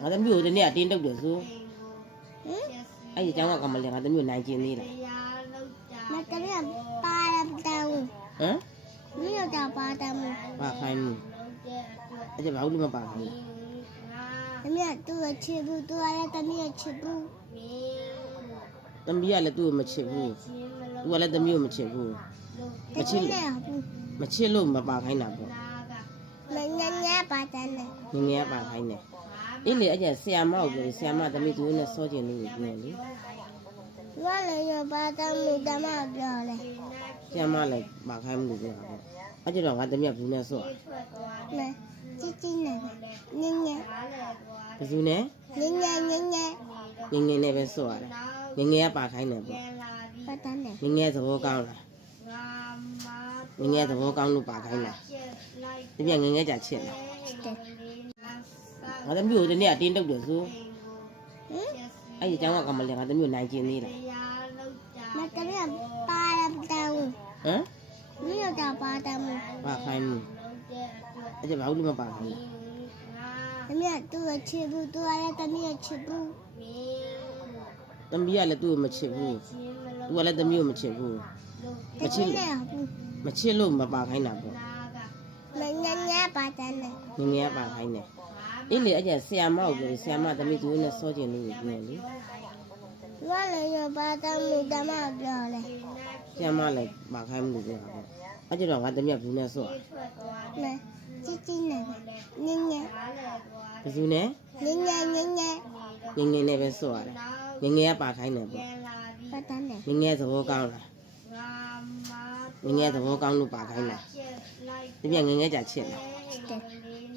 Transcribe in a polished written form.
ငါသမီးကိုဒီနေ့အတင်းတုတ်တယ်ဆိုအဲ့ဒီအကြောင်းကမလဲငါသမီးကိုနိုင်ကျင်သေးလား မတမီးပါရတောင်း ဟမ် မင်းတို့တော့ပါတောင်း ပါခိုင်းမှုအဲ့ဒါဘာလို့မပါခိုင်း တမီးသူ့ချစ်ဘူးသူကလည်းတမီးချစ်ဘူး သမီးကလည်းသူ့ကိုမချစ်ဘူးသူကလည်းသမီးကိုမချစ်ဘူးမချစ်လို့မပါခိုင်းတာပေါ့ မညညပါတန်းနဲ့ ငငယ်ပါခိုင်းတယ်အေးလေအဲ့ကျဆရာမကိုပြောဆရာမသမီးသူနဲ့စောကျင်လေးကိုပြောလေ ဘာလဲရပါတောင်းမိတမပြောလဲ ဆရာမလည်းပါခိုင်းမှုလို့ပြောတာပေါ့အဲ့ကျတော့ငါသမီးကဘူးနဲ့စော မជីជីနဲ့ညည ဘယ်သူနဲ့ ညညညည ငငယ်နဲ့ပဲစောရတယ်ငငယ်ကပါခိုင်းတယ်ပေါ့ ပါတန်းနဲ့ ငငယ်သဘောကောင်းလားငငယ်သဘောကောင်းလို့ပါခိုင်းလားတပြက်ငငယ်ကြချစ်လားငါသမီးကိုဒီနေ့အတင်းတုတ်တယ်ဆိုအဲ့ဒီအကြောင်းကမလဲငါသမီးကိုနိုင်ကျင်သေးလား မတမီးပါရတောင်း ဟမ် မင်းတို့တော့ပါတောင်း ပါခိုင်းမှုအဲ့ဒါဘာလို့မပါခိုင်းလဲ တမီးသူ့ချစ်ဘူးသူကလည်းတမီးချစ်ဘူး သမီးကလည်းသူ့ကိုမချစ်ဘူးသူကလည်းသမီးကိုမချစ်ဘူးမချစ်လို့မပါခိုင်းတာပေါ့ မညညပါတန်းနဲ့ ငငယ်ကပါခိုင်းတယ်အေးလေအဲ့ကျဆရာမကိုပြောဆရာမသမီးသူနဲ့စောကျင်လေးကိုပြောလေ ဘာလဲရပါတောင်းမိတမပြောလဲ ဆရာမလည်းပါခိုင်းမှုလို့ပြောတာပေါ့အဲ့ကျတော့ငါသမီးကဘူးနဲ့စော မជីជីနဲ့ညည ဘယ်သူနဲ့ ညညညည ငငယ်နဲ့ပဲစောရတယ်ငငယ်ကပါခိုင်းတယ်ပေါ့ ပါတန်းနဲ့ ငငယ်သဘောကောင်းလားငငယ်သဘောကောင်းလို့ပါခိုင်းလားတပြက်ငငယ်ကြချစ်လား တဲ့